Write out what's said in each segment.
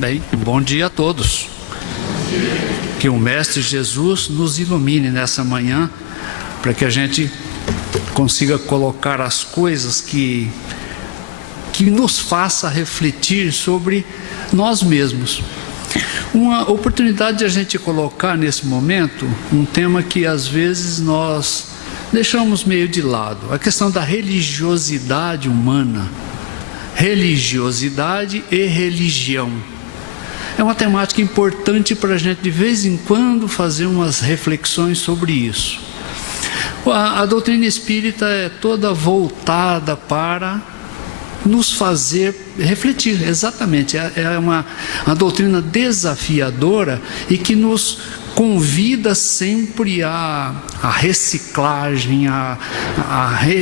Bem, bom dia a todos. Que o Mestre Jesus nos ilumine nessa manhã, para que a gente consiga colocar as coisas que nos faça refletir sobre nós mesmos. Uma oportunidade de a gente colocar nesse momento um tema que às vezes nós deixamos meio de lado, a questão da religiosidade humana. Religiosidade e religião. É uma temática importante para a gente de vez em quando fazer umas reflexões sobre isso. A doutrina espírita é toda voltada para nos fazer refletir, exatamente. É uma doutrina desafiadora e que nos convida sempre a reciclagem, a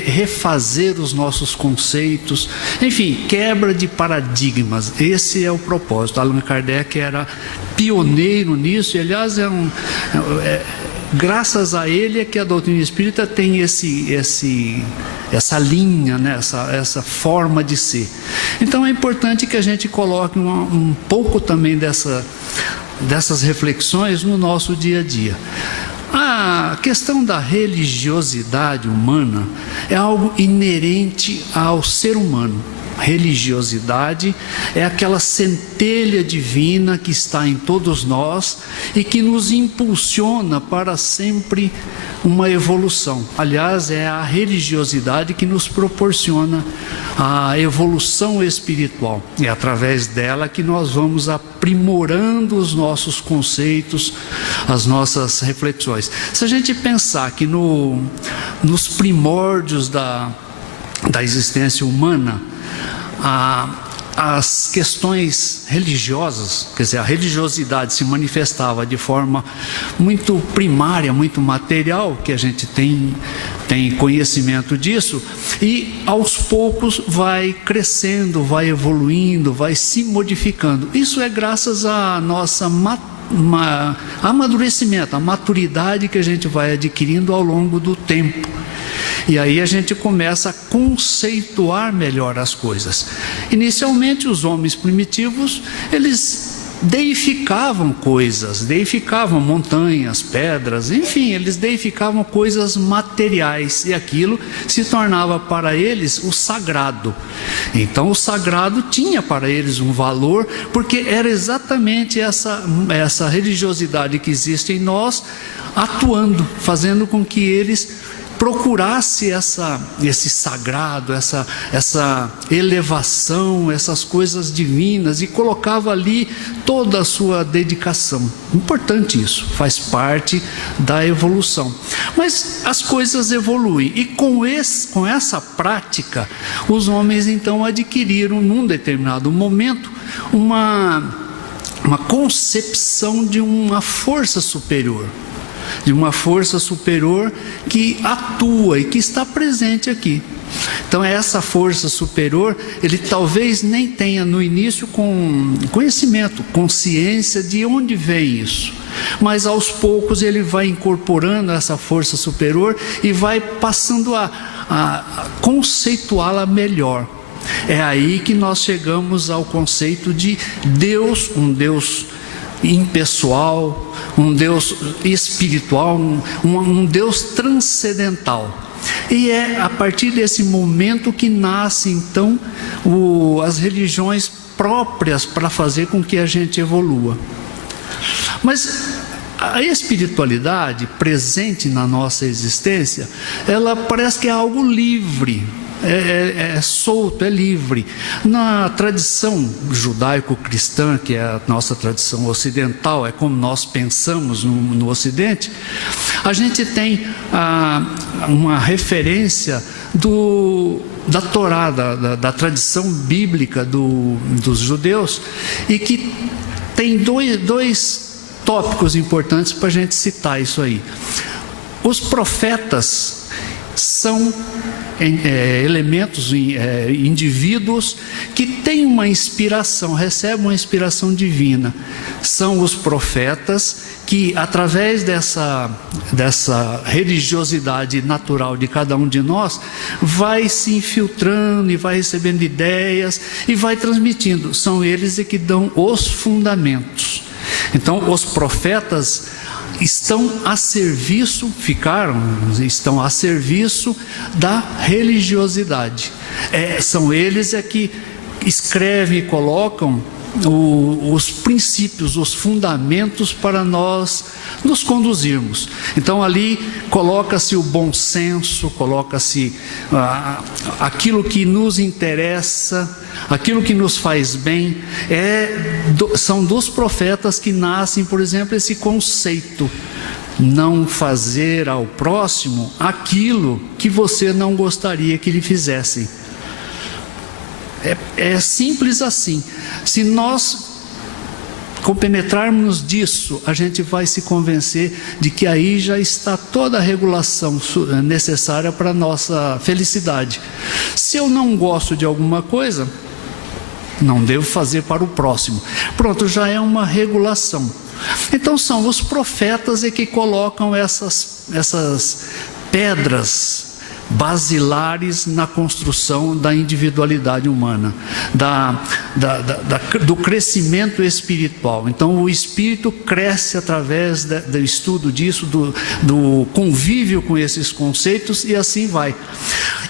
refazer os nossos conceitos, enfim, quebra de paradigmas. Esse é o propósito. Allan Kardec era pioneiro nisso e, aliás, graças a ele é que a doutrina espírita tem essa linha, né? essa forma de ser. Então é importante que a gente coloque um pouco também dessas reflexões no nosso dia a dia. A questão da religiosidade humana é algo inerente ao ser humano. Religiosidade é aquela centelha divina que está em todos nós e que nos impulsiona para sempre uma evolução. Aliás, é a religiosidade que nos proporciona a evolução espiritual. É através dela que nós vamos aprimorando os nossos conceitos, as nossas reflexões. Se a gente pensar que nos primórdios da existência humana, as questões religiosas, quer dizer, a religiosidade se manifestava de forma muito primária, muito material, que a gente tem conhecimento disso, e aos poucos vai crescendo, vai evoluindo, vai se modificando. Isso é graças à nossa amadurecimento, a maturidade que a gente vai adquirindo ao longo do tempo. E aí a gente começa a conceituar melhor as coisas. Inicialmente, os homens primitivos, eles deificavam coisas, deificavam montanhas, pedras, enfim, eles deificavam coisas materiais, e aquilo se tornava para eles o sagrado. Então o sagrado tinha para eles um valor, porque era exatamente essa religiosidade que existe em nós, atuando, fazendo com que eles procurasse esse sagrado, essa elevação, essas coisas divinas, e colocava ali toda a sua dedicação. Importante isso, faz parte da evolução. Mas as coisas evoluem, e com essa prática, os homens então adquiriram, num determinado momento, uma concepção de uma força superior. De uma força superior que atua e que está presente aqui. Então essa força superior, ele talvez nem tenha no início conhecimento, consciência de onde vem isso. Mas aos poucos ele vai incorporando essa força superior e vai passando a conceituá-la melhor. É aí que nós chegamos ao conceito de Deus, um Deus impessoal, um Deus espiritual, um Deus transcendental. E é a partir desse momento que nascem então as religiões próprias para fazer com que a gente evolua. Mas a espiritualidade presente na nossa existência, ela parece que é algo livre. É solto, é livre. Na tradição judaico-cristã, que é a nossa tradição ocidental, é como nós pensamos no Ocidente, a gente tem uma referência da Torá, da tradição bíblica dos judeus, e que tem dois tópicos importantes para a gente citar isso aí. Os profetas são elementos, indivíduos que têm uma inspiração, recebem uma inspiração divina. São os profetas que, através dessa religiosidade natural de cada um de nós, vai se infiltrando e vai recebendo ideias e vai transmitindo. São eles que dão os fundamentos. Então, os profetas estão a serviço da religiosidade. São eles que escrevem e colocam os princípios, os fundamentos para nós nos conduzirmos. Então ali coloca-se o bom senso, coloca-se aquilo que nos interessa, aquilo que nos faz bem. São dos profetas que nascem, por exemplo, esse conceito: não fazer ao próximo aquilo que você não gostaria que lhe fizessem. É simples assim. Se nós compenetrarmos disso, a gente vai se convencer de que aí já está toda a regulação necessária para a nossa felicidade. Se eu não gosto de alguma coisa, não devo fazer para o próximo. Pronto, já é uma regulação. Então são os profetas que colocam essas pedras basilares na construção da individualidade humana, do crescimento espiritual. Então o espírito cresce através do estudo disso, do convívio com esses conceitos, e assim vai.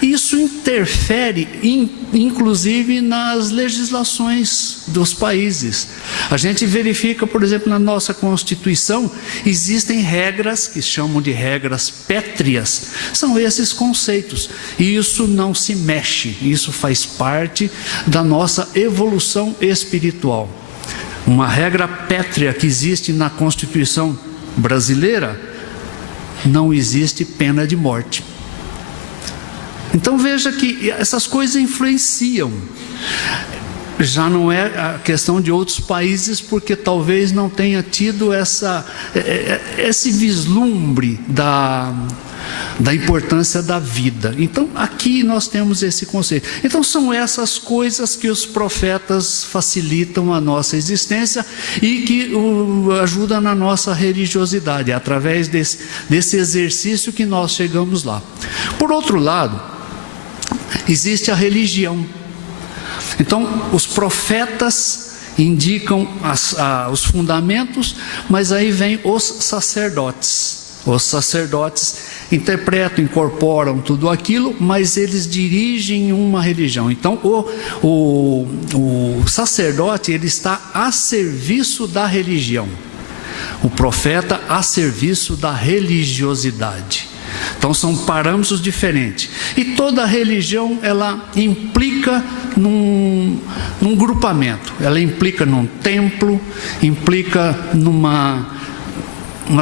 Isso interfere inclusive nas legislações dos países. A gente verifica, por exemplo, na nossa Constituição, existem regras que chamam de regras pétreas. São esses conceitos. E isso não se mexe. Isso faz parte da nossa evolução espiritual. Uma regra pétrea que existe na Constituição brasileira: não existe pena de morte. Então veja que essas coisas influenciam. Já não é a questão de outros países, porque talvez não tenha tido esse vislumbre da importância da vida. Então aqui nós temos esse conceito. Então são essas coisas que os profetas facilitam a nossa existência e que ajudam na nossa religiosidade. É através desse exercício que nós chegamos lá. Por outro lado, existe a religião. Então os profetas indicam os fundamentos, mas aí vem os sacerdotes. Os sacerdotes interpretam, incorporam tudo aquilo, mas eles dirigem uma religião. Então o sacerdote, ele está a serviço da religião, o profeta a serviço da religiosidade. Então são parâmetros diferentes. E toda religião, ela implica num grupamento. Ela implica num templo, implica numa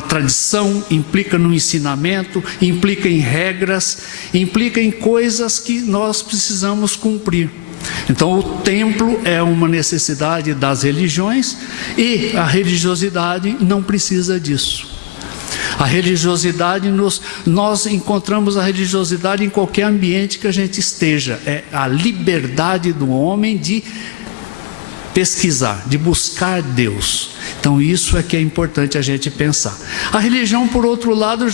tradição, implica no ensinamento, implica em regras, implica em coisas que nós precisamos cumprir. Então o templo é uma necessidade das religiões, e a religiosidade não precisa disso. A religiosidade, nós encontramos a religiosidade em qualquer ambiente que a gente esteja. É a liberdade do homem de pesquisar, de buscar Deus. Então isso é que é importante a gente pensar. A religião, por outro lado,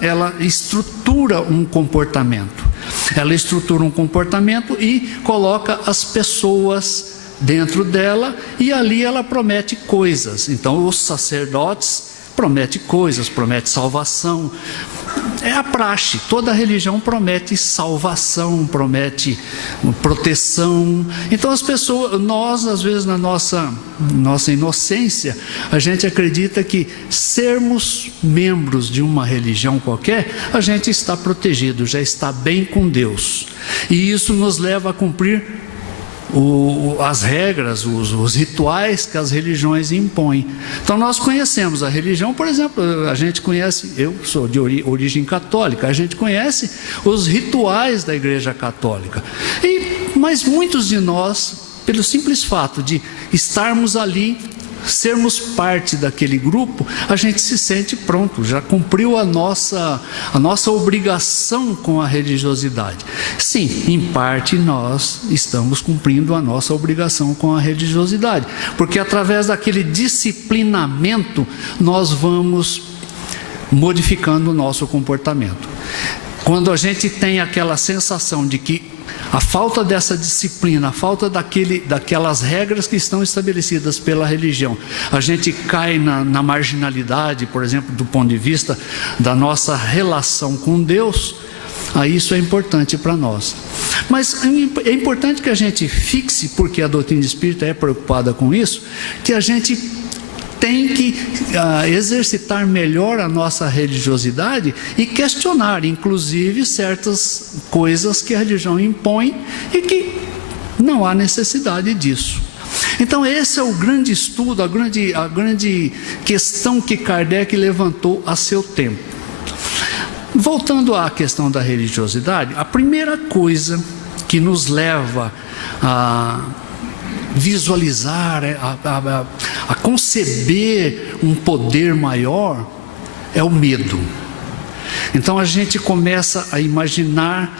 ela estrutura um comportamento. Ela estrutura um comportamento e coloca as pessoas dentro dela, e ali ela promete coisas. Então os sacerdotes promete coisas, promete salvação. É a praxe. Toda religião promete salvação, promete proteção. Então as pessoas, nós às vezes na nossa inocência, a gente acredita que sermos membros de uma religião qualquer, a gente está protegido, já está bem com Deus. E isso nos leva a cumprir as regras, os rituais que as religiões impõem. Então nós conhecemos a religião, por exemplo, a gente conhece, eu sou de origem católica, a gente conhece os rituais da Igreja Católica. Mas muitos de nós, pelo simples fato de estarmos ali sermos parte daquele grupo, a gente se sente pronto, já cumpriu a nossa obrigação com a religiosidade. Sim, em parte nós estamos cumprindo a nossa obrigação com a religiosidade, porque através daquele disciplinamento nós vamos modificando o nosso comportamento. Quando a gente tem aquela sensação de que a falta dessa disciplina, a falta daquelas regras que estão estabelecidas pela religião, a gente cai na marginalidade, por exemplo, do ponto de vista da nossa relação com Deus, aí isso é importante para nós. Mas é importante que a gente fixe, porque a doutrina espírita é preocupada com isso, que a gente tem que exercitar melhor a nossa religiosidade e questionar, inclusive, certas coisas que a religião impõe e que não há necessidade disso. Então esse é o grande estudo, a grande questão que Kardec levantou a seu tempo. Voltando à questão da religiosidade, a primeira coisa que nos leva a visualizar, a conceber um poder maior, é o medo. Então a gente começa a imaginar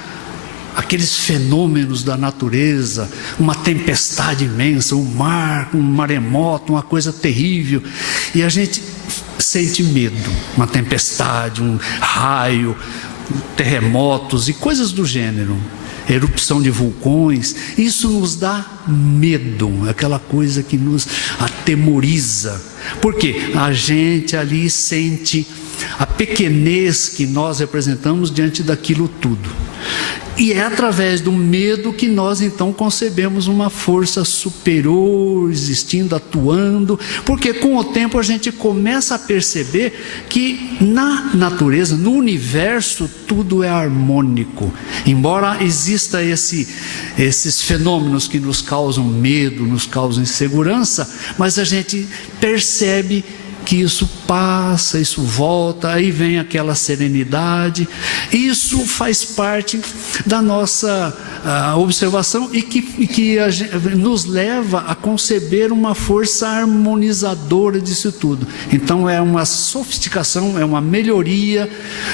aqueles fenômenos da natureza, uma tempestade imensa, um mar, um maremoto, uma coisa terrível, e a gente sente medo, uma tempestade, um raio, terremotos e coisas do gênero. Erupção de vulcões, isso nos dá medo, aquela coisa que nos atemoriza, porque a gente ali sente a pequenez que nós representamos diante daquilo tudo. E é através do medo que nós então concebemos uma força superior existindo, atuando, porque com o tempo a gente começa a perceber que na natureza, no universo, tudo é harmônico. Embora exista esses fenômenos que nos causam medo, nos causam insegurança, mas a gente percebe que isso passa, isso volta, aí vem aquela serenidade. Isso faz parte da nossa observação e que nos leva a conceber uma força harmonizadora disso tudo. Então é uma sofisticação, é uma melhoria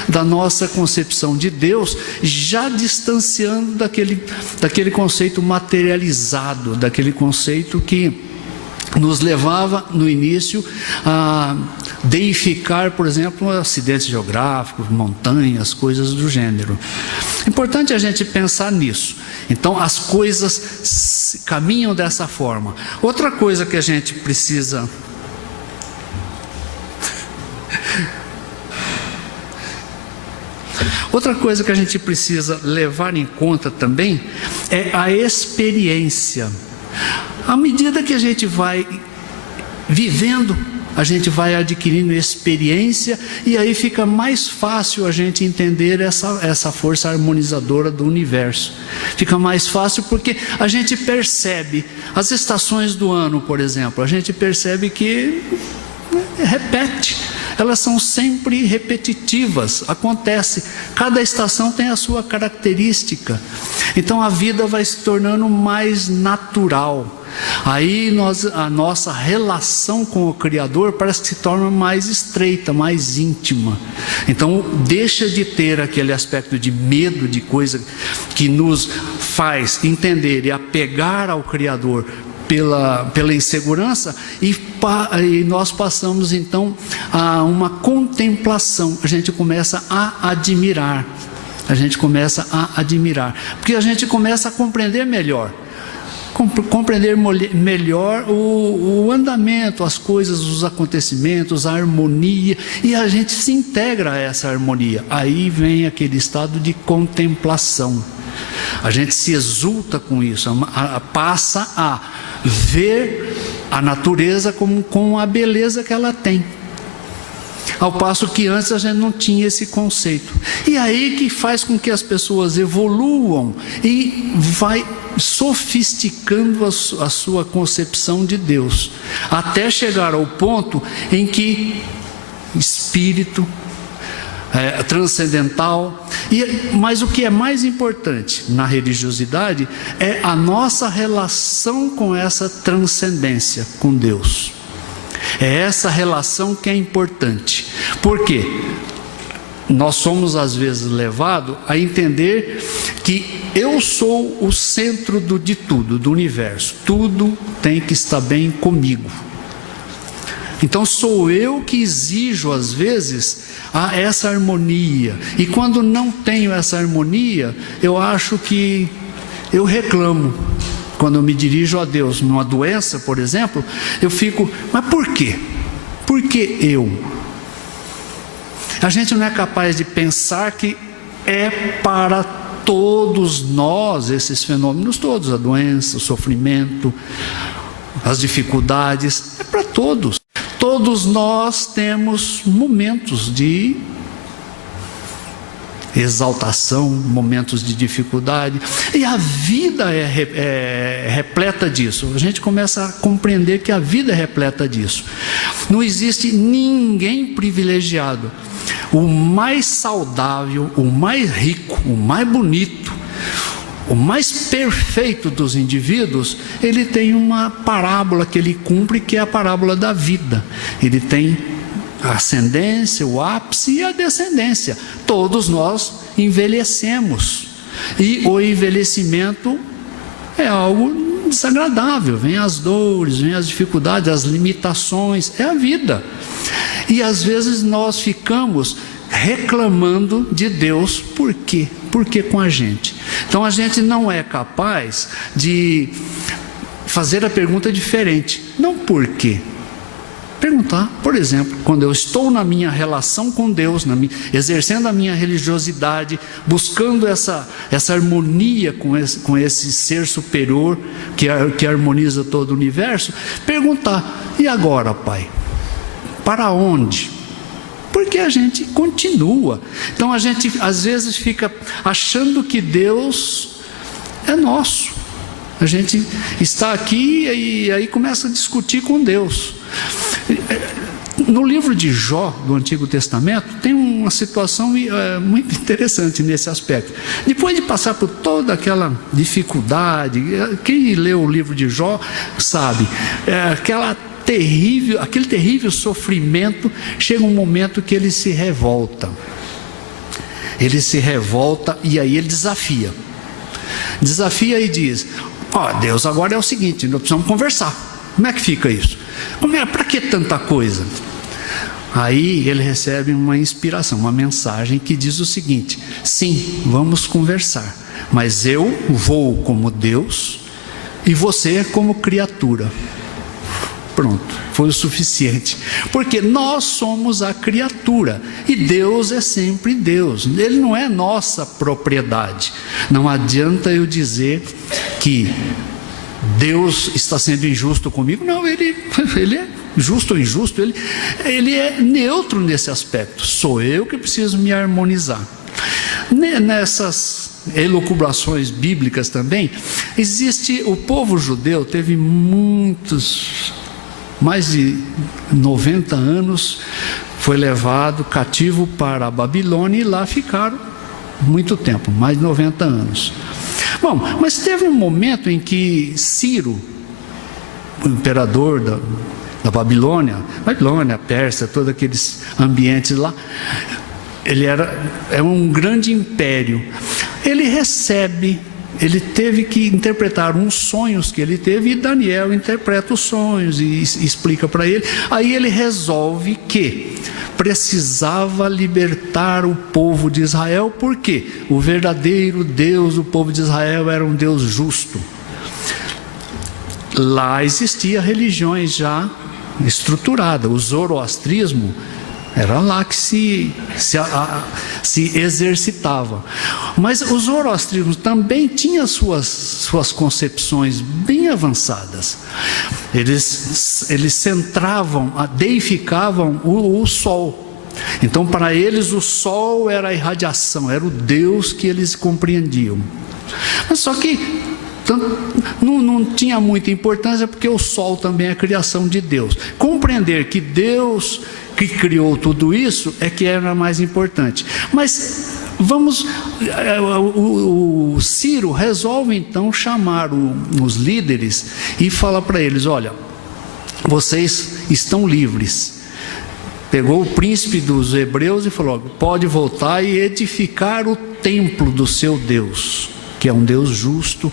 da nossa concepção de Deus, já distanciando daquele conceito materializado, daquele conceito que nos levava no início a deificar, por exemplo, acidentes geográficos, montanhas, coisas do gênero. É importante a gente pensar nisso. Então as coisas caminham dessa forma. Outra coisa que a gente precisa levar em conta também é a experiência. À medida que a gente vai vivendo, a gente vai adquirindo experiência e aí fica mais fácil a gente entender essa força harmonizadora do universo. Fica mais fácil porque a gente percebe as estações do ano, por exemplo, a gente percebe que repete. Elas são sempre repetitivas, acontece, cada estação tem a sua característica, então a vida vai se tornando mais natural. Aí a nossa relação com o Criador parece que se torna mais estreita, mais íntima. Então deixa de ter aquele aspecto de medo, de coisa que nos faz entender e apegar ao Criador pela insegurança, e nós passamos então a uma contemplação. A gente começa a admirar, porque a gente começa a compreender melhor o andamento, as coisas, os acontecimentos, a harmonia, e a gente se integra a essa harmonia. Aí vem aquele estado de contemplação. A gente se exulta com isso, passa a ver a natureza com a beleza que ela tem, ao passo que antes a gente não tinha esse conceito. E aí que faz com que as pessoas evoluam e vai sofisticando a sua concepção de Deus, até chegar ao ponto em que espírito transcendental. Mas o que é mais importante na religiosidade é a nossa relação com essa transcendência, com Deus. É essa relação que é importante. Por quê? Nós somos às vezes levados a entender que eu sou o centro de tudo, do universo. Tudo tem que estar bem comigo. Então sou eu que exijo às vezes essa harmonia. E quando não tenho essa harmonia, eu acho que eu reclamo. Quando eu me dirijo a Deus numa doença, por exemplo, eu fico, mas por quê? Por que eu? A gente não é capaz de pensar que é para todos nós esses fenômenos todos, a doença, o sofrimento, as dificuldades, é para todos. Todos nós temos momentos de exaltação, momentos de dificuldade, e a vida é repleta disso. A gente começa a compreender que a vida é repleta disso. Não existe ninguém privilegiado. O mais saudável, o mais rico, o mais bonito, o mais perfeito dos indivíduos, ele tem uma parábola que ele cumpre, que é a parábola da vida. Ele tem a ascendência, o ápice e a descendência. Todos nós envelhecemos. E o envelhecimento é algo desagradável. Vem as dores, vem as dificuldades, as limitações. É a vida. E às vezes nós ficamos reclamando de Deus. Por quê? Por que com a gente? Então a gente não é capaz de fazer a pergunta diferente. Não por quê. Perguntar, por exemplo, quando eu estou na minha relação com Deus, exercendo a minha religiosidade, buscando essa harmonia com esse ser superior que harmoniza todo o universo, perguntar, e agora, Pai? Para onde? Porque a gente continua. Então a gente às vezes fica achando que Deus é nosso. A gente está aqui e aí começa a discutir com Deus. No livro de Jó, do Antigo Testamento, tem uma situação muito interessante nesse aspecto. Depois de passar por toda aquela dificuldade, quem leu o livro de Jó sabe, aquele terrível sofrimento, chega um momento que ele se revolta. Ele se revolta e aí ele desafia e diz, Deus, agora é o seguinte, nós precisamos conversar. Como é que fica isso? Para que tanta coisa? Aí ele recebe uma inspiração, uma mensagem que diz o seguinte, sim, vamos conversar, mas eu vou como Deus e você como criatura. Pronto, foi o suficiente, porque nós somos a criatura e Deus é sempre Deus, Ele não é nossa propriedade. Não adianta eu dizer que Deus está sendo injusto comigo. Não, ele é justo ou injusto, ele é neutro nesse aspecto. Sou eu que preciso me harmonizar. Nessas elucubrações bíblicas também, o povo judeu teve mais de 90 anos, foi levado cativo para a Babilônia e lá ficaram muito tempo, mais de 90 anos. Bom, mas teve um momento em que Ciro, o imperador da Babilônia, Pérsia, todos aqueles ambientes lá, é um grande império. Ele teve que interpretar uns sonhos que ele teve, e Daniel interpreta os sonhos e explica para ele. Aí ele resolve que precisava libertar o povo de Israel, porque o verdadeiro Deus do povo de Israel era um Deus justo. Lá existia religiões já estruturadas, o zoroastrismo era lá que se exercitava. Mas o zoroastrismo também tinha suas concepções bem avançadas. Eles centravam, deificavam o sol. Então para eles o sol era a irradiação, era o Deus que eles compreendiam. Mas só que não tinha muita importância, porque o sol também é a criação de Deus. Compreender que Deus que criou tudo isso é que era mais importante. Mas o Ciro resolve então chamar os líderes e fala para eles, olha, vocês estão livres. Pegou o príncipe dos hebreus e falou: pode voltar e edificar o templo do seu Deus, que é um Deus justo.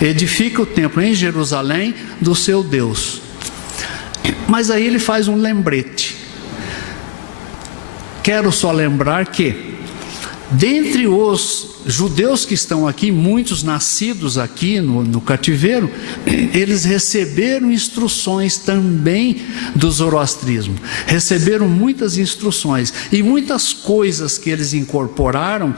Edifica o templo em Jerusalém do seu Deus. Mas aí ele faz um lembrete. Quero só lembrar que, dentre os judeus que estão aqui, muitos nascidos aqui no cativeiro, eles receberam instruções também do zoroastrismo, receberam muitas instruções, e muitas coisas que eles incorporaram,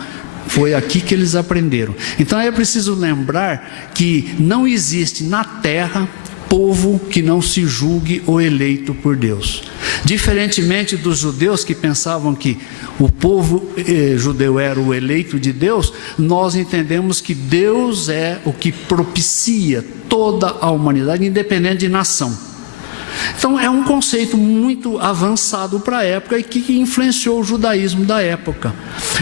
foi aqui que eles aprenderam. Então é preciso lembrar que não existe na terra povo que não se julgue o eleito por Deus. Diferentemente dos judeus que pensavam que o povo judeu era o eleito de Deus, nós entendemos que Deus é o que propicia toda a humanidade, independente de nação. Então é um conceito muito avançado para a época e que influenciou o judaísmo da época.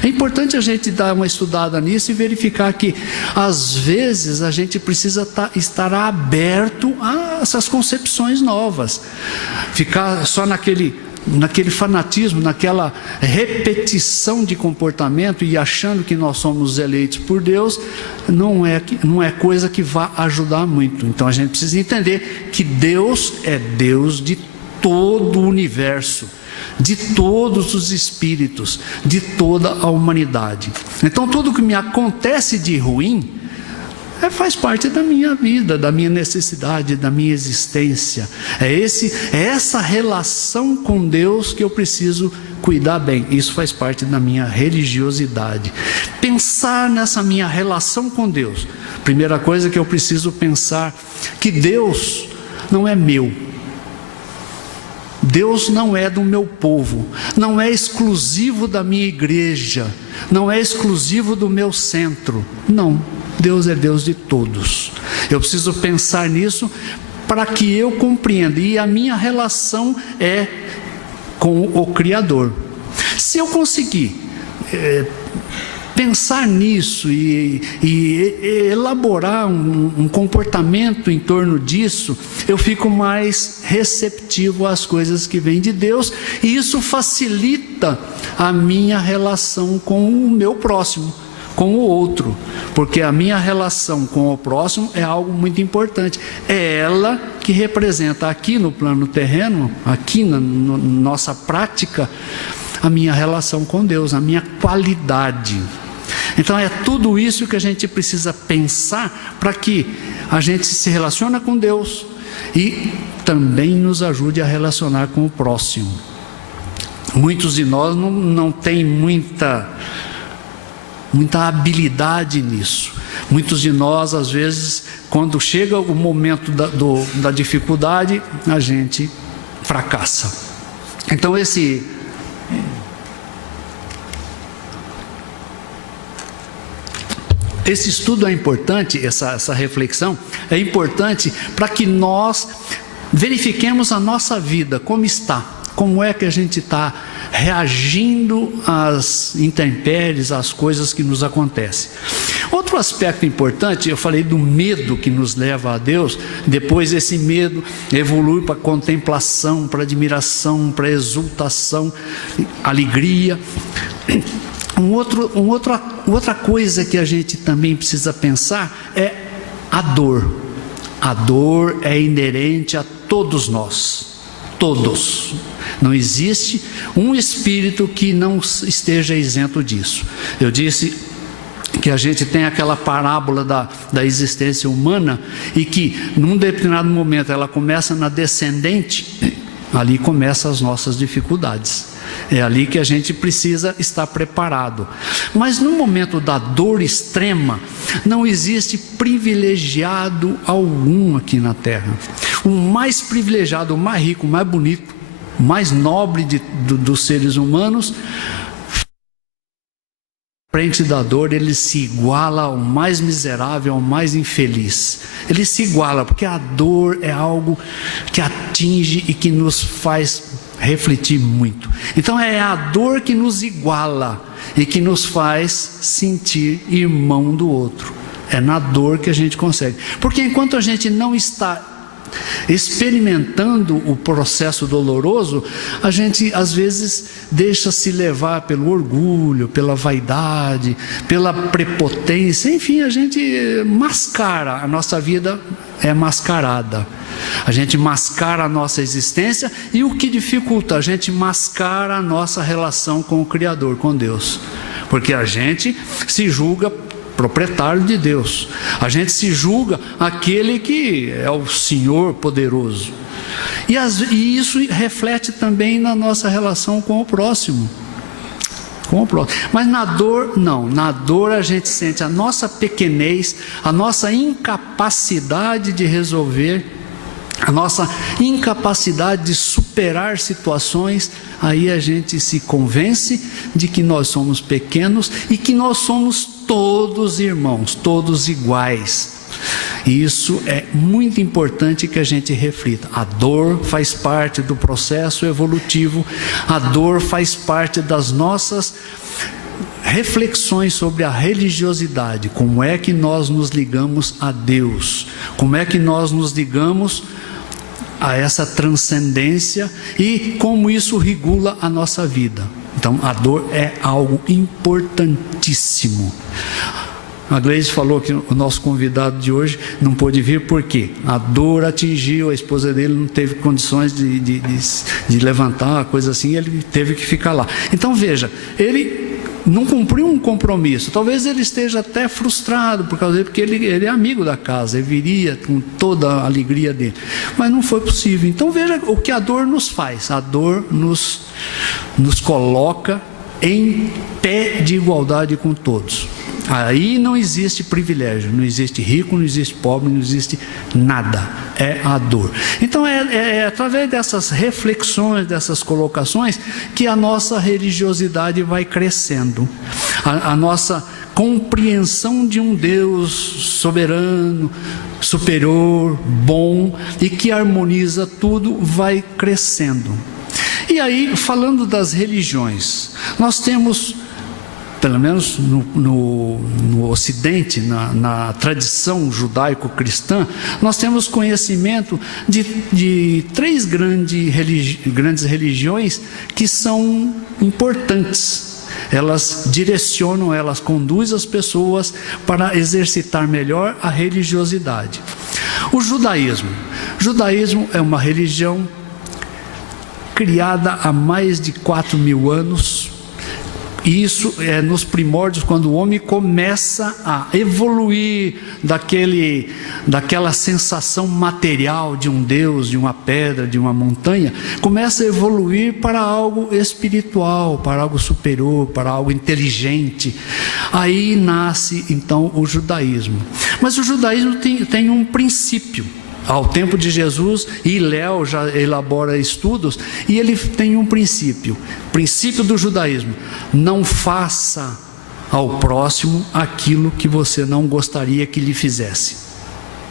É importante a gente dar uma estudada nisso e verificar que às vezes a gente precisa estar aberto a essas concepções novas. Ficar só naquele fanatismo, naquela repetição de comportamento e achando que nós somos eleitos por Deus, não é coisa que vá ajudar muito. Então a gente precisa entender que Deus é Deus de todo o universo, de todos os espíritos, de toda a humanidade. Então tudo que me acontece de ruim faz parte da minha vida, da minha necessidade, da minha existência. É essa relação com Deus que eu preciso cuidar bem. Isso faz parte da minha religiosidade. Pensar nessa minha relação com Deus. Primeira coisa que eu preciso pensar, que Deus não é meu. Deus não é do meu povo, não é exclusivo da minha igreja, não é exclusivo do meu centro. Não, Deus é Deus de todos. Eu preciso pensar nisso para que eu compreenda, e a minha relação é com o Criador. Se eu conseguir pensar nisso e elaborar um comportamento em torno disso, eu fico mais receptivo às coisas que vêm de Deus, e isso facilita a minha relação com o meu próximo, com o outro, porque a minha relação com o próximo é algo muito importante. É ela que representa aqui no plano terreno, aqui na nossa prática, a minha relação com Deus, a minha qualidade. Então é tudo isso que a gente precisa pensar para que a gente se relacione com Deus e também nos ajude a relacionar com o próximo. Muitos de nós não têm muita habilidade nisso. Muitos de nós, às vezes, quando chega o momento da dificuldade, a gente fracassa. Então esse estudo é importante, essa reflexão é importante para que nós verifiquemos a nossa vida, como está, como é que a gente está reagindo às intempéries, às coisas que nos acontecem. Outro aspecto importante, eu falei do medo que nos leva a Deus, depois esse medo evolui para contemplação, para admiração, para exultação, alegria. Outra coisa que a gente também precisa pensar é a dor. A dor é inerente a todos nós, todos. Não existe um espírito que não esteja isento disso. Eu disse que a gente tem aquela parábola da existência humana e que num determinado momento ela começa na descendente, ali começam as nossas dificuldades. É ali que a gente precisa estar preparado. Mas no momento da dor extrema, não existe privilegiado algum aqui na terra. O mais privilegiado, o mais rico, o mais bonito, o mais nobre dos seres humanos, frente da dor, ele se iguala ao mais miserável, ao mais infeliz. Ele se iguala, porque a dor é algo que atinge e que nos faz refletir muito. Então é a dor que nos iguala e que nos faz sentir irmão do outro. É na dor que a gente consegue. Porque enquanto a gente não está experimentando o processo doloroso, a gente às vezes deixa se levar pelo orgulho, pela vaidade, pela prepotência, enfim, a gente mascara, a nossa vida é mascarada. A gente mascara a nossa existência e o que dificulta? A gente mascara a nossa relação com o Criador, com Deus. Porque a gente se julga proprietário de Deus. A gente se julga aquele que é o Senhor poderoso. E isso reflete também na nossa relação com o próximo. Mas na dor, não. Na dor a gente sente a nossa pequenez, a nossa incapacidade de resolver, a nossa incapacidade de superar situações. Aí a gente se convence de que nós somos pequenos e que nós somos todos irmãos, todos iguais. E isso é muito importante que a gente reflita. A dor faz parte do processo evolutivo, a dor faz parte das nossas reflexões sobre a religiosidade. Como é que nós nos ligamos a Deus? Como é que nós nos ligamos a essa transcendência e como isso regula a nossa vida? Então, a dor é algo importantíssimo. A Gleice falou que o nosso convidado de hoje não pôde vir porque a dor atingiu, a esposa dele não teve condições de levantar, coisa assim, ele teve que ficar lá. Então veja, ele não cumpriu um compromisso, talvez ele esteja até frustrado por causa dele, porque ele é amigo da casa, ele viria com toda a alegria dele, mas não foi possível. Então veja o que a dor nos faz. A dor nos coloca em pé de igualdade com todos. Aí não existe privilégio, não existe rico, não existe pobre, não existe nada, é a dor. Então é através dessas reflexões, dessas colocações, que a nossa religiosidade vai crescendo, a nossa compreensão de um Deus soberano, superior, bom e que harmoniza tudo vai crescendo. E aí, falando das religiões, nós temos, pelo menos no Ocidente, na tradição judaico-cristã, nós temos conhecimento de três grandes religiões que são importantes. Elas direcionam, elas conduzem as pessoas para exercitar melhor a religiosidade. O judaísmo. O judaísmo é uma religião criada há mais de 4.000 anos. E isso é nos primórdios, quando o homem começa a evoluir daquela sensação material de um Deus, de uma pedra, de uma montanha, começa a evoluir para algo espiritual, para algo superior, para algo inteligente. Aí nasce então o judaísmo. Mas o judaísmo tem um princípio. Ao tempo de Jesus, e Léo já elabora estudos, e ele tem um princípio do judaísmo: não faça ao próximo aquilo que você não gostaria que lhe fizesse.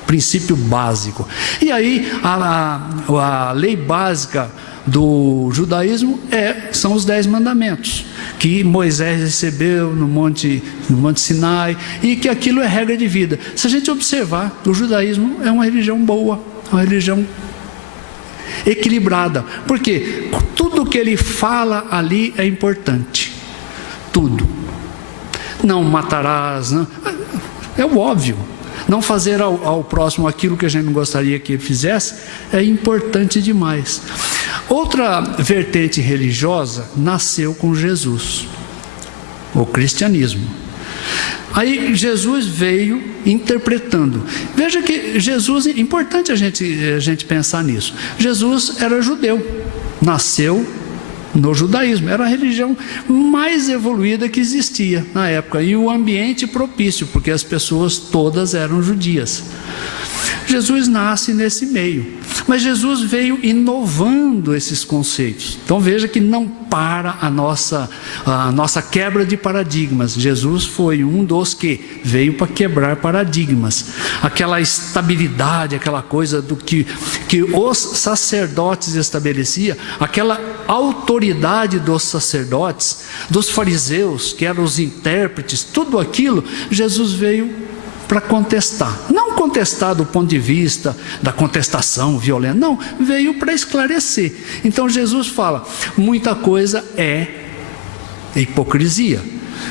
Princípio básico. E aí a lei básica do judaísmo são os 10 mandamentos que Moisés recebeu no Monte Sinai, e que aquilo é regra de vida. Se a gente observar, o judaísmo é uma religião boa, uma religião equilibrada, porque tudo que ele fala ali é importante, tudo. Não matarás, não, é o óbvio. Não fazer ao próximo aquilo que a gente não gostaria que ele fizesse é importante demais. Outra vertente religiosa nasceu com Jesus, o cristianismo. Aí Jesus veio interpretando. Veja que Jesus, é importante a gente pensar nisso. Jesus era judeu, nasceu no judaísmo, era a religião mais evoluída que existia na época, e o ambiente propício, porque as pessoas todas eram judias. Jesus nasce nesse meio, mas Jesus veio inovando esses conceitos. Então veja que não para a nossa quebra de paradigmas. Jesus foi um dos que veio para quebrar paradigmas. Aquela estabilidade, aquela coisa do que os sacerdotes estabeleciam, aquela autoridade dos sacerdotes, dos fariseus, que eram os intérpretes, tudo aquilo, Jesus veio para contestar. Não contestar do ponto de vista da contestação violenta, não, veio para esclarecer. Então Jesus fala, muita coisa é hipocrisia.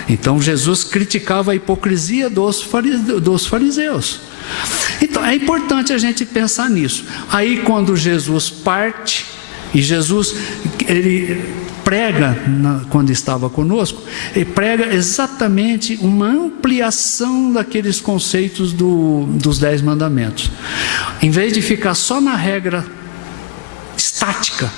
Então Jesus criticava a hipocrisia dos fariseus. Então é importante a gente pensar nisso. Aí quando Jesus parte, e Jesus, ele prega, quando estava conosco, ele prega exatamente uma ampliação daqueles conceitos dos 10 mandamentos. Em vez de ficar só na regra estática,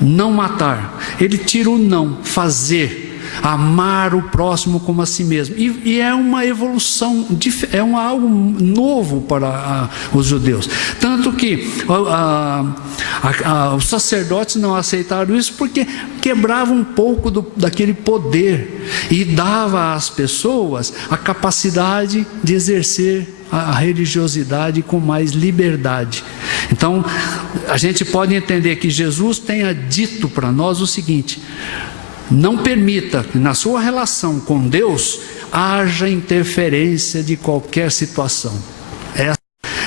não matar, ele tira o não, fazer, amar o próximo como a si mesmo, e é uma evolução, é algo novo para os judeus, tanto que os sacerdotes não aceitaram isso, porque quebrava um pouco daquele poder, e dava às pessoas a capacidade de exercer a religiosidade com mais liberdade. Então a gente pode entender que Jesus tenha dito para nós o seguinte: não permita que na sua relação com Deus haja interferência de qualquer situação.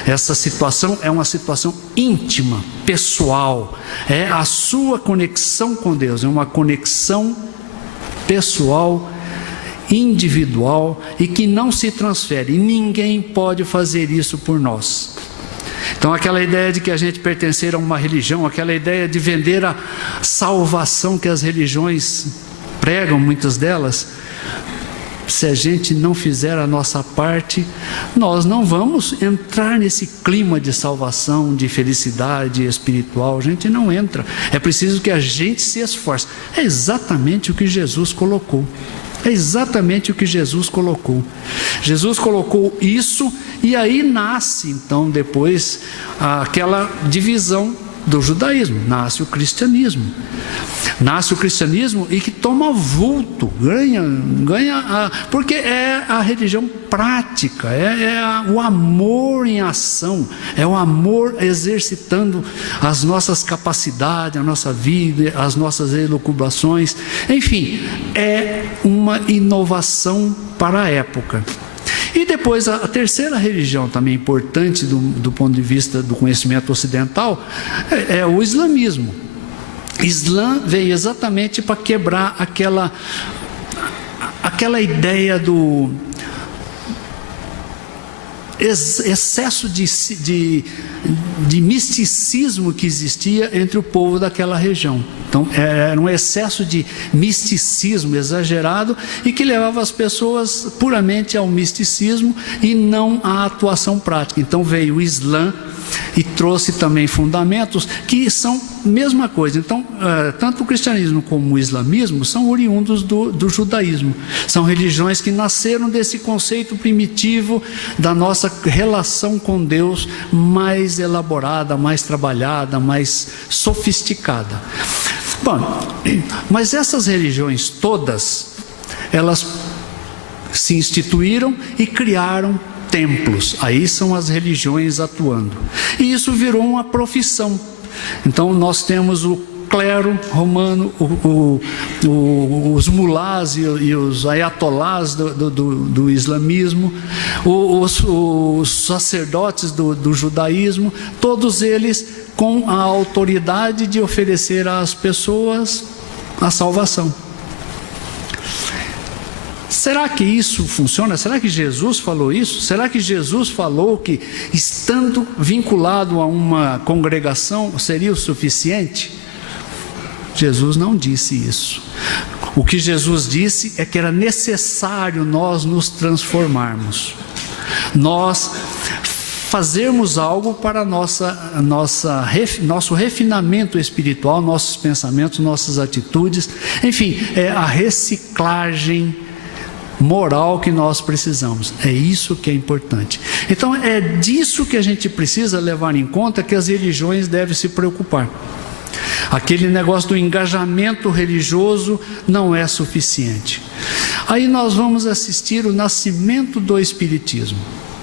Essa situação é uma situação íntima, pessoal, é a sua conexão com Deus, é uma conexão pessoal, individual, e que não se transfere, e ninguém pode fazer isso por nós. Então aquela ideia de que a gente pertencer a uma religião, aquela ideia de vender a salvação que as religiões pregam, muitas delas, se a gente não fizer a nossa parte, nós não vamos entrar nesse clima de salvação, de felicidade espiritual. A gente não entra. É preciso que a gente se esforce. É exatamente o que Jesus colocou. É exatamente o que Jesus colocou. Jesus colocou isso, e aí nasce então depois aquela divisão do judaísmo, nasce o cristianismo. Nasce o cristianismo e que toma vulto, porque é a religião prática, o amor em ação, é o amor exercitando as nossas capacidades, a nossa vida, as nossas elucubrações, enfim, é uma inovação para a época. E depois a terceira religião também importante do ponto de vista do conhecimento ocidental é o islamismo. Islã veio exatamente para quebrar aquela ideia do excesso de misticismo que existia entre o povo daquela região. Então era um excesso de misticismo exagerado, e que levava as pessoas puramente ao misticismo e não à atuação prática. Então veio o Islã e trouxe também fundamentos que são a mesma coisa. Então tanto o cristianismo como o islamismo são oriundos do judaísmo. São religiões que nasceram desse conceito primitivo da nossa relação com Deus, mais elaborada, mais trabalhada, mais sofisticada. Bom, mas essas religiões todas, elas se instituíram e criaram templos. Aí são as religiões atuando. E isso virou uma profissão. Então nós temos o clero romano, os mulás e os ayatolás do islamismo, os sacerdotes do judaísmo, todos eles com a autoridade de oferecer às pessoas a salvação. Será que isso funciona? Será que Jesus falou isso? Será que Jesus falou que, estando vinculado a uma congregação, seria o suficiente? Jesus não disse isso. O que Jesus disse é que era necessário nós nos transformarmos, nós fazermos algo para nosso refinamento espiritual, nossos pensamentos, nossas atitudes, enfim, é a reciclagem moral que nós precisamos. É isso que é importante. Então é disso que a gente precisa levar em conta, que as religiões devem se preocupar. Aquele negócio do engajamento religioso não é suficiente. Aí nós vamos assistir o nascimento do Espiritismo.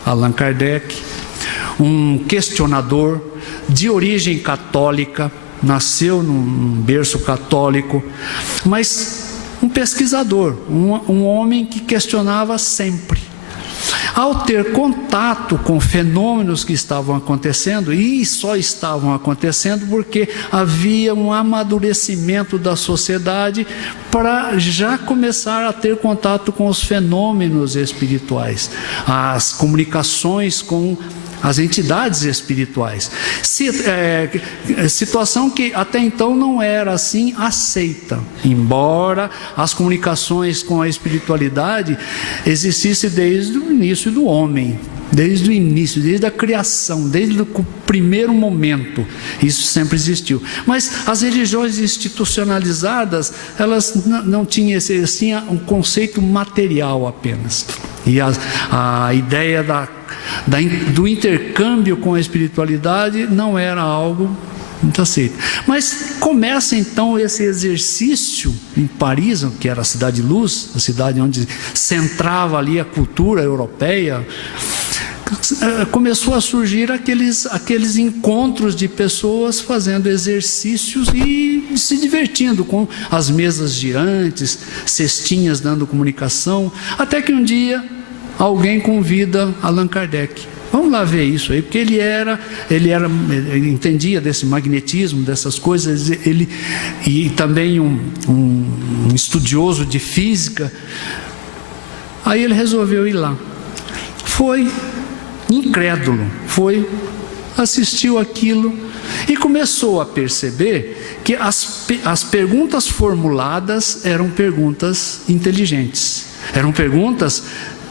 Allan Kardec, um questionador de origem católica, nasceu num berço católico, mas um pesquisador, um homem que questionava sempre. Ao ter contato com fenômenos que estavam acontecendo, e só estavam acontecendo porque havia um amadurecimento da sociedade para já começar a ter contato com os fenômenos espirituais, as comunicações com as entidades espirituais. Situação que até então não era assim aceita, embora as comunicações com a espiritualidade existissem desde o início do homem, desde o início, desde a criação, desde o primeiro momento, isso sempre existiu. Mas as religiões institucionalizadas, elas não tinham um conceito material apenas, e a ideia do intercâmbio com a espiritualidade não era algo muito aceito. Mas começa então esse exercício em Paris, que era a cidade de luz, a cidade onde centrava ali a cultura europeia. Começou a surgir aqueles encontros de pessoas fazendo exercícios e se divertindo com as mesas girantes, cestinhas dando comunicação, até que um dia alguém convida Allan Kardec. Vamos lá ver isso aí, porque ele entendia desse magnetismo, dessas coisas, e também um estudioso de física. Aí ele resolveu ir lá. Foi incrédulo, assistiu aquilo e começou a perceber que as perguntas formuladas eram perguntas inteligentes, eram perguntas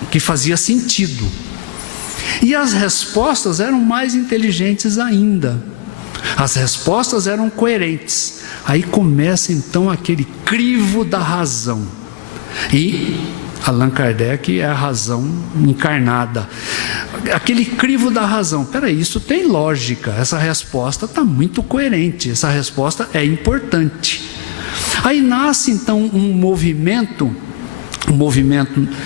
que faziam sentido, e as respostas eram mais inteligentes ainda, as respostas eram coerentes. Aí começa então aquele crivo da razão, e Allan Kardec é a razão encarnada. Aquele crivo da razão, peraí, isso tem lógica, essa resposta está muito coerente, essa resposta é importante. Aí nasce então um movimento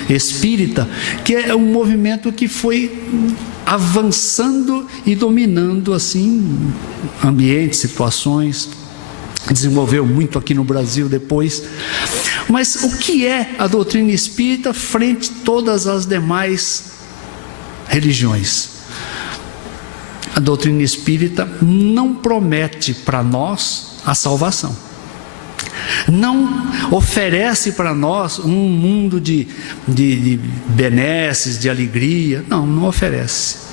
espírita, que é um movimento que foi avançando e dominando assim ambientes, situações, desenvolveu muito aqui no Brasil depois. Mas o que é a doutrina espírita frente a todas as demais religiões? A doutrina espírita não promete para nós a salvação, não oferece para nós um mundo de benesses, de alegria. Não oferece.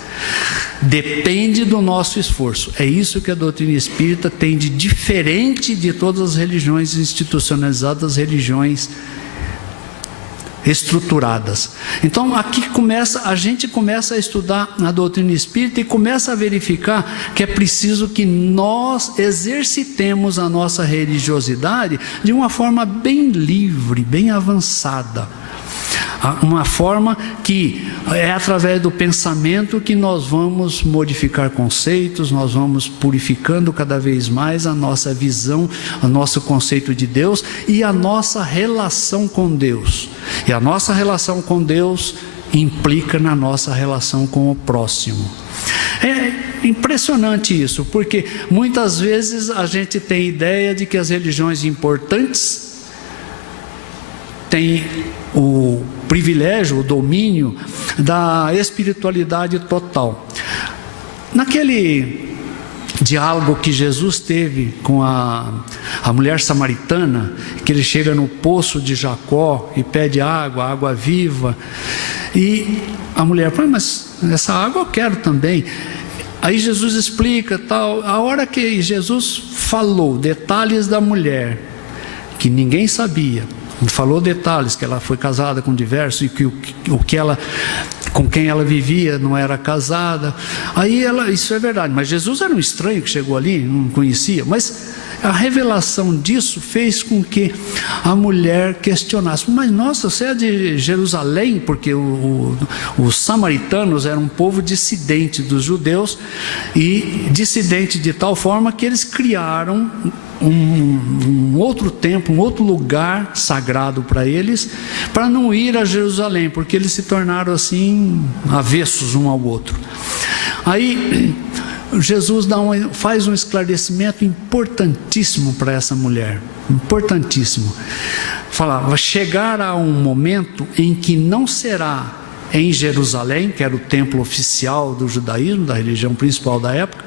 Depende do nosso esforço. É isso que a doutrina espírita tem de diferente de todas as religiões institucionalizadas, religiões estruturadas. Então aqui a gente começa a estudar a doutrina espírita e começa a verificar que é preciso que nós exercitemos a nossa religiosidade de uma forma bem livre, bem avançada. Uma forma que é através do pensamento que nós vamos modificar conceitos, nós vamos purificando cada vez mais a nossa visão, o nosso conceito de Deus e a nossa relação com Deus. E a nossa relação com Deus implica na nossa relação com o próximo. É impressionante isso, porque muitas vezes a gente tem ideia de que as religiões importantes têm o privilégio, o domínio da espiritualidade total. Naquele diálogo que Jesus teve com a mulher samaritana, que ele chega no poço de Jacó e pede água viva, e a mulher fala, mas essa água eu quero também. Aí Jesus explica tal. A hora que Jesus falou detalhes da mulher que ninguém sabia, falou detalhes, que ela foi casada com diversos e que com quem ela vivia não era casada. Aí isso é verdade, mas Jesus era um estranho que chegou ali, não conhecia, mas a revelação disso fez com que a mulher questionasse, mas nossa, você é de Jerusalém? Porque os samaritanos eram um povo dissidente dos judeus, e dissidente de tal forma que eles criaram um outro templo, um outro lugar sagrado para eles, para não ir a Jerusalém, porque eles se tornaram assim avessos um ao outro. Aí Jesus faz um esclarecimento importantíssimo para essa mulher, importantíssimo. Falava, chegar a um momento em que não será em Jerusalém, que era o templo oficial do judaísmo, da religião principal da época,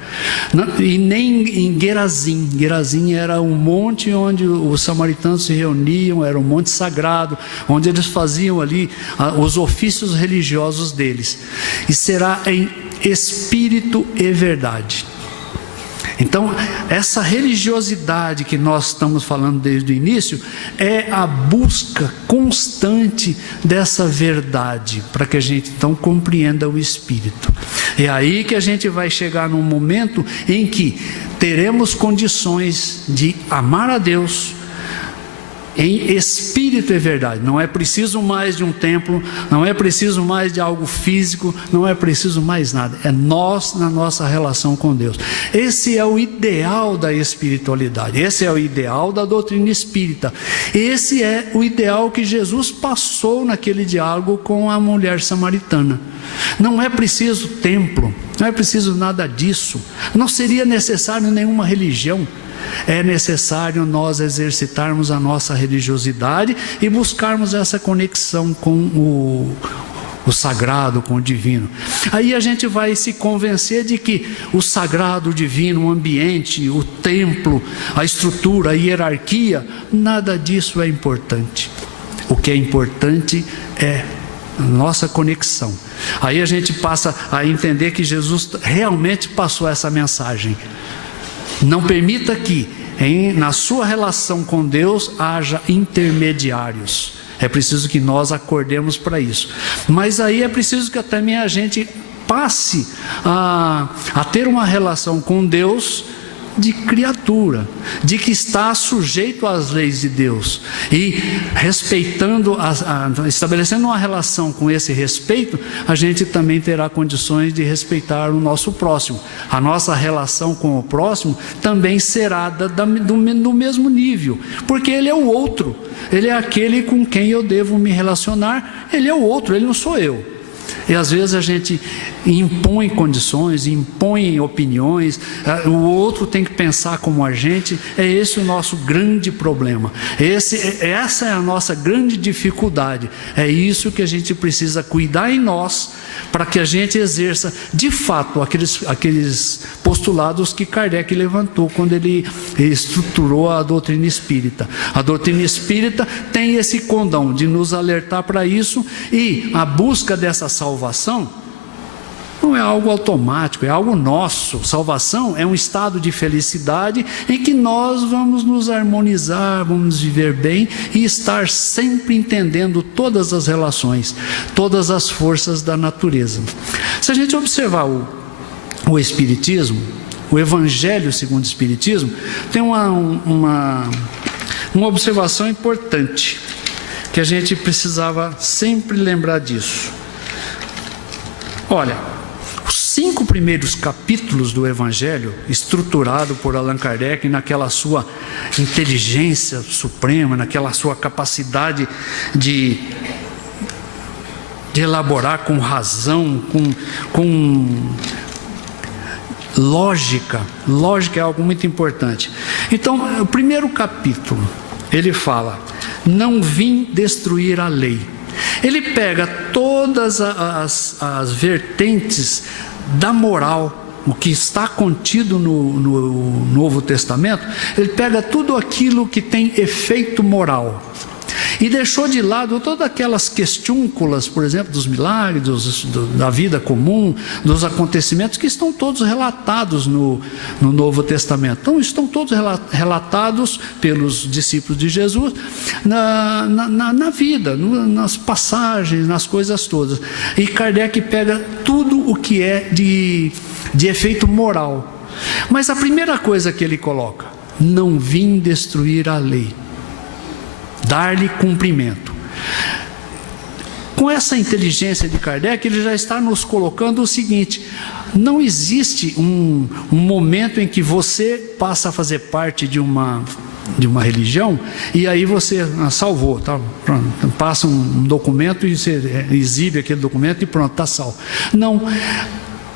e nem em Gerazim. Gerazim era um monte onde os samaritanos se reuniam, era um monte sagrado, onde eles faziam ali os ofícios religiosos deles. E será em espírito e verdade. Então, essa religiosidade que nós estamos falando desde o início é a busca constante dessa verdade, para que a gente então compreenda o Espírito. É aí que a gente vai chegar num momento em que teremos condições de amar a Deus em espírito e verdade. Não é preciso mais de um templo, não é preciso mais de algo físico, não é preciso mais nada. É nós na nossa relação com Deus. Esse é o ideal da espiritualidade, esse é o ideal da doutrina espírita. Esse é o ideal que Jesus passou naquele diálogo com a mulher samaritana. Não é preciso templo, não é preciso nada disso. Não seria necessário nenhuma religião. É necessário nós exercitarmos a nossa religiosidade e buscarmos essa conexão com o sagrado, com o divino. Aí a gente vai se convencer de que o sagrado, o divino, o ambiente, o templo, a estrutura, a hierarquia, nada disso é importante. O que é importante é nossa conexão. Aí a gente passa a entender que Jesus realmente passou essa mensagem. Não permita que na sua relação com Deus haja intermediários. É preciso que nós acordemos para isso. Mas aí é preciso que também a gente passe a ter uma relação com Deus de criatura, de que está sujeito às leis de Deus e respeitando, estabelecendo uma relação com esse respeito, a gente também terá condições de respeitar o nosso próximo. A nossa relação com o próximo também será do mesmo nível, porque ele é o outro, ele é aquele com quem eu devo me relacionar, ele é o outro, ele não sou eu. E às vezes a gente impõe condições, impõe opiniões, o outro tem que pensar como a gente. É esse o nosso grande problema, essa é a nossa grande dificuldade. É isso que a gente precisa cuidar em nós, para que a gente exerça de fato aqueles postulados que Kardec levantou quando ele estruturou a doutrina espírita. A doutrina espírita tem esse condão de nos alertar para isso, e a busca dessa salvação não é algo automático, é algo nosso. Salvação é um estado de felicidade em que nós vamos nos harmonizar, vamos viver bem e estar sempre entendendo todas as relações, todas as forças da natureza. Se a gente observar o Espiritismo, o Evangelho segundo o Espiritismo, tem uma observação importante, que a gente precisava sempre lembrar disso. Olha, os 5 primeiros capítulos do Evangelho, estruturado por Allan Kardec naquela sua inteligência suprema, naquela sua capacidade de elaborar com razão, com lógica. Lógica é algo muito importante. Então, o primeiro capítulo, ele fala: não vim destruir a lei. Ele pega todas as vertentes da moral, o que está contido no Novo Testamento. Ele pega tudo aquilo que tem efeito moral e deixou de lado todas aquelas questiúnculas, por exemplo, dos milagres, da vida comum, dos acontecimentos que estão todos relatados no Novo Testamento. Então, estão todos relatados pelos discípulos de Jesus na vida, nas passagens, nas coisas todas. E Kardec pega tudo o que é de efeito moral. Mas a primeira coisa que ele coloca: não vim destruir a lei, dar-lhe cumprimento. Com essa inteligência de Kardec, ele já está nos colocando o seguinte: não existe um momento em que você passa a fazer parte de uma religião e aí você salvou, tá? Pronto, passa um documento e você exibe aquele documento e pronto, está salvo. Não.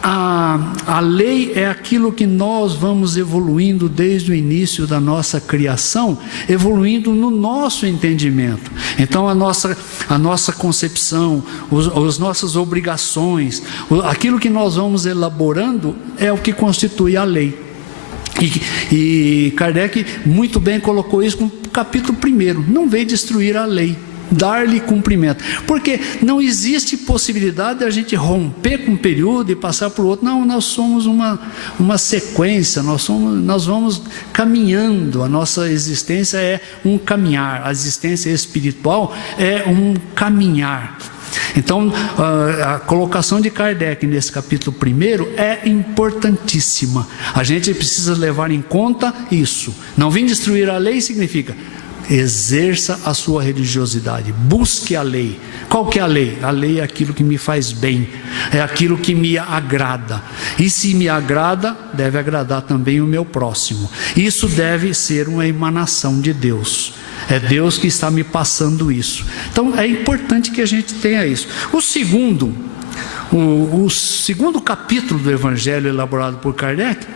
a lei é aquilo que nós vamos evoluindo desde o início da nossa criação, evoluindo no nosso entendimento. Então a nossa concepção, as nossas obrigações, aquilo que nós vamos elaborando é o que constitui a lei. E Kardec muito bem colocou isso no capítulo 1, não veio destruir a lei, dar-lhe cumprimento, porque não existe possibilidade de a gente romper com um período e passar para o outro. Não, nós somos uma sequência, nós vamos caminhando, a nossa existência é um caminhar, a existência espiritual é um caminhar. Então a colocação de Kardec nesse capítulo 1 é importantíssima, a gente precisa levar em conta isso. Não vim destruir a lei significa: exerça a sua religiosidade, busque a lei. Qual que é a lei? A lei é aquilo que me faz bem, é aquilo que me agrada, e se me agrada, deve agradar também o meu próximo. Isso deve ser uma emanação de Deus, é Deus que está me passando isso. Então é importante que a gente tenha isso. O segundo capítulo do Evangelho elaborado por Kardec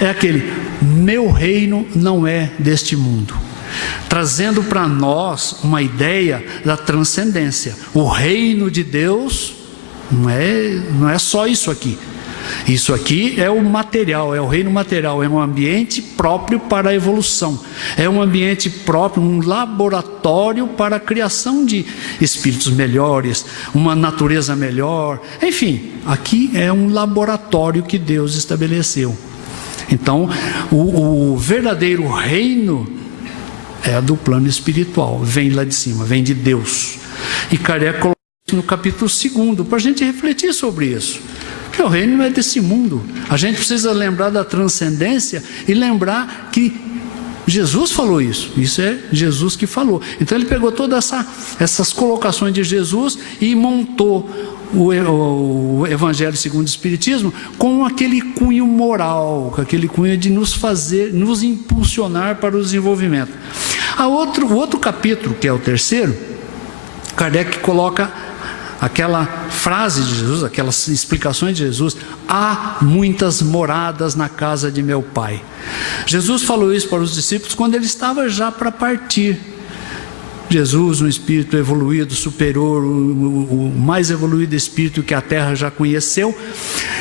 é aquele: meu reino não é deste mundo, trazendo para nós uma ideia da transcendência. O reino de Deus não é só isso aqui. Isso aqui é o material, é o reino material, é um ambiente próprio para a evolução, é um ambiente próprio, um laboratório para a criação de espíritos melhores, uma natureza melhor. Enfim, aqui é um laboratório que Deus estabeleceu. Então, o verdadeiro reino é do plano espiritual, vem lá de cima, vem de Deus. E Kardec colocou isso no capítulo 2, para a gente refletir sobre isso. Porque o reino não é desse mundo. A gente precisa lembrar da transcendência e lembrar que Jesus falou isso. Isso é Jesus que falou. Então ele pegou todas essas colocações de Jesus e montou o Evangelho segundo o Espiritismo com aquele cunho moral, com aquele cunho de nos impulsionar para o desenvolvimento. O outro capítulo, que é o 3, Kardec coloca aquela frase de Jesus, aquelas explicações de Jesus: há muitas moradas na casa de meu Pai. Jesus falou isso para os discípulos quando ele estava já para partir. Jesus, um espírito evoluído, superior, o mais evoluído espírito que a Terra já conheceu,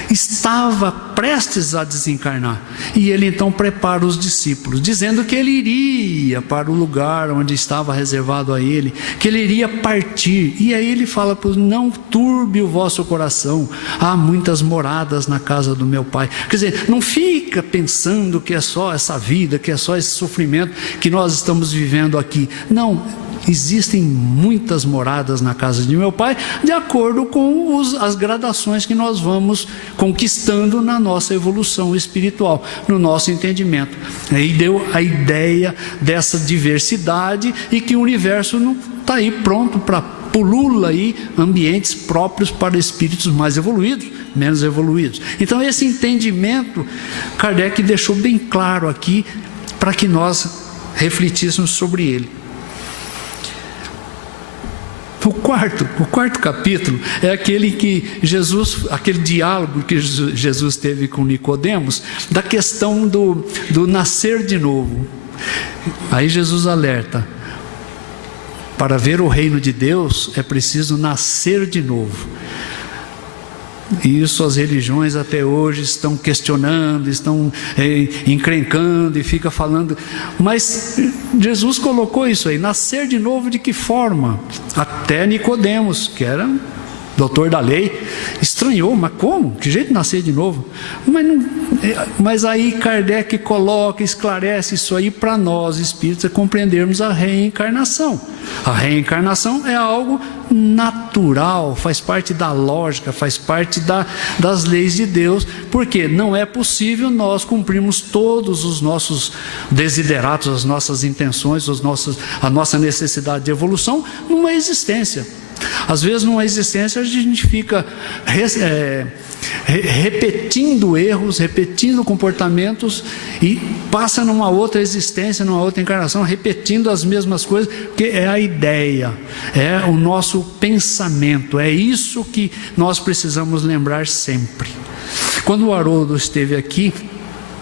estava prestes a desencarnar. E ele então prepara os discípulos, dizendo que ele iria para o lugar onde estava reservado a ele, que ele iria partir. E aí ele fala para os: não turbe o vosso coração, há muitas moradas na casa do meu Pai. Quer dizer, não fica pensando que é só essa vida, que é só esse sofrimento que nós estamos vivendo aqui. Não. Existem muitas moradas na casa de meu Pai, de acordo com as gradações que nós vamos conquistando na nossa evolução espiritual, no nosso entendimento. Aí deu a ideia dessa diversidade e que o universo não está aí pronto para pulula aí ambientes próprios para espíritos mais evoluídos, menos evoluídos. Então esse entendimento Kardec deixou bem claro aqui para que nós refletíssemos sobre ele. O quarto capítulo é aquele aquele diálogo que Jesus teve com Nicodemos, da questão do nascer de novo. Aí Jesus alerta: para ver o reino de Deus é preciso nascer de novo. E isso as religiões até hoje estão questionando, estão encrencando e fica falando. Mas Jesus colocou isso aí: nascer de novo de que forma? Até Nicodemos, que era doutor da lei, estranhou: mas como? Que jeito de nascer de novo? Mas aí Kardec coloca, esclarece isso aí para nós espíritas compreendermos a reencarnação. A reencarnação é algo natural, faz parte da lógica, faz parte das leis de Deus, porque não é possível nós cumprirmos todos os nossos desideratos, as nossas intenções, a nossa necessidade de evolução numa existência. Às vezes numa existência a gente fica repetindo erros, repetindo comportamentos, e passa numa outra existência, numa outra encarnação, repetindo as mesmas coisas, porque é a ideia, é o nosso pensamento. É isso que nós precisamos lembrar sempre. Quando o Haroldo esteve aqui,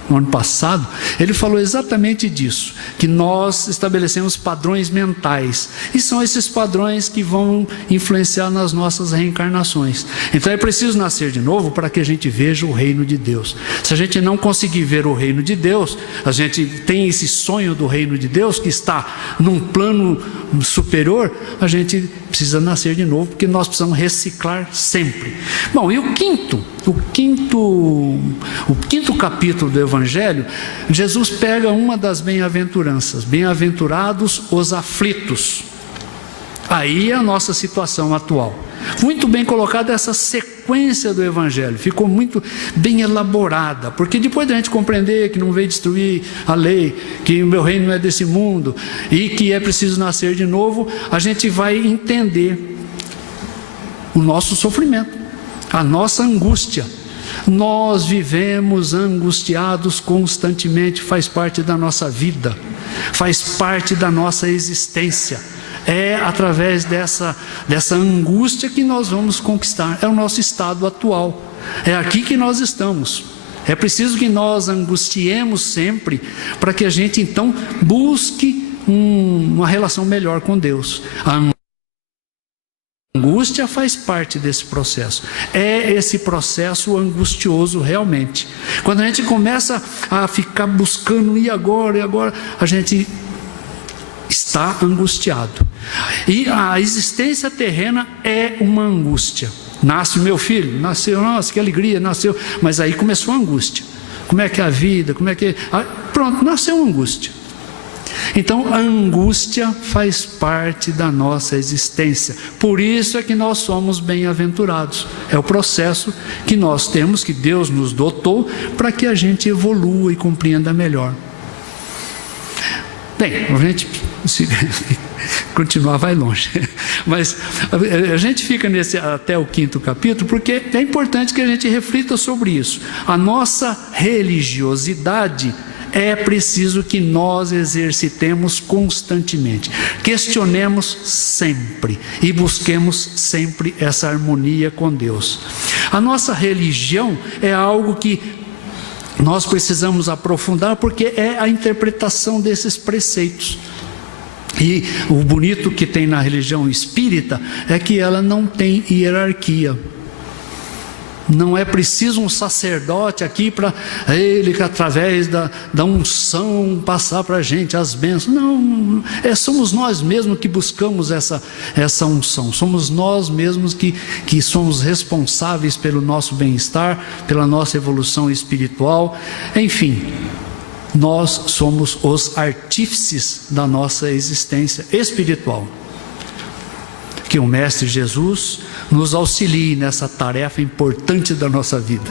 no ano passado, ele falou exatamente disso, que nós estabelecemos padrões mentais, e são esses padrões que vão influenciar nas nossas reencarnações. Então é preciso nascer de novo para que a gente veja o reino de Deus. Se a gente não conseguir ver o reino de Deus, a gente tem esse sonho do reino de Deus, que está num plano superior, a gente precisa nascer de novo, porque nós precisamos reciclar sempre. Bom, e o quinto capítulo do Evangelho, Jesus pega uma das bem-aventuranças: bem-aventurados os aflitos. Aí é a nossa situação atual. Muito bem colocada essa sequência do Evangelho, ficou muito bem elaborada, porque depois da gente compreender que não veio destruir a lei, que o meu reino não é desse mundo e que é preciso nascer de novo, a gente vai entender o nosso sofrimento, a nossa angústia. Nós vivemos angustiados constantemente, faz parte da nossa vida, faz parte da nossa existência. É através dessa angústia que nós vamos conquistar, é o nosso estado atual, é aqui que nós estamos. É preciso que nós angustiemos sempre, para que a gente então busque uma relação melhor com Deus. A angústia faz parte desse processo, é esse processo angustioso realmente. Quando a gente começa a ficar buscando, e agora, a gente está angustiado. E a existência terrena é uma angústia. Nasce o meu filho, nasceu, nossa, que alegria, nasceu, mas aí começou a angústia. Como é que é a vida, pronto, nasceu uma angústia. Então a angústia faz parte da nossa existência, por isso é que nós somos bem-aventurados. É o processo que nós temos, que Deus nos dotou, para que a gente evolua e compreenda melhor. Bem, a gente continuar vai longe, mas a gente fica até o quinto capítulo, porque é importante que a gente reflita sobre isso. A nossa religiosidade é preciso que nós exercitemos constantemente, questionemos sempre e busquemos sempre essa harmonia com Deus. A nossa religião é algo que nós precisamos aprofundar, porque é a interpretação desses preceitos. E o bonito que tem na religião espírita é que ela não tem hierarquia. Não é preciso um sacerdote aqui para ele, que através da unção, passar para a gente as bênçãos. Não, somos nós mesmos que buscamos essa unção. Somos nós mesmos que somos responsáveis pelo nosso bem-estar, pela nossa evolução espiritual. Enfim, nós somos os artífices da nossa existência espiritual. Que o Mestre Jesus nos auxilie nessa tarefa importante da nossa vida.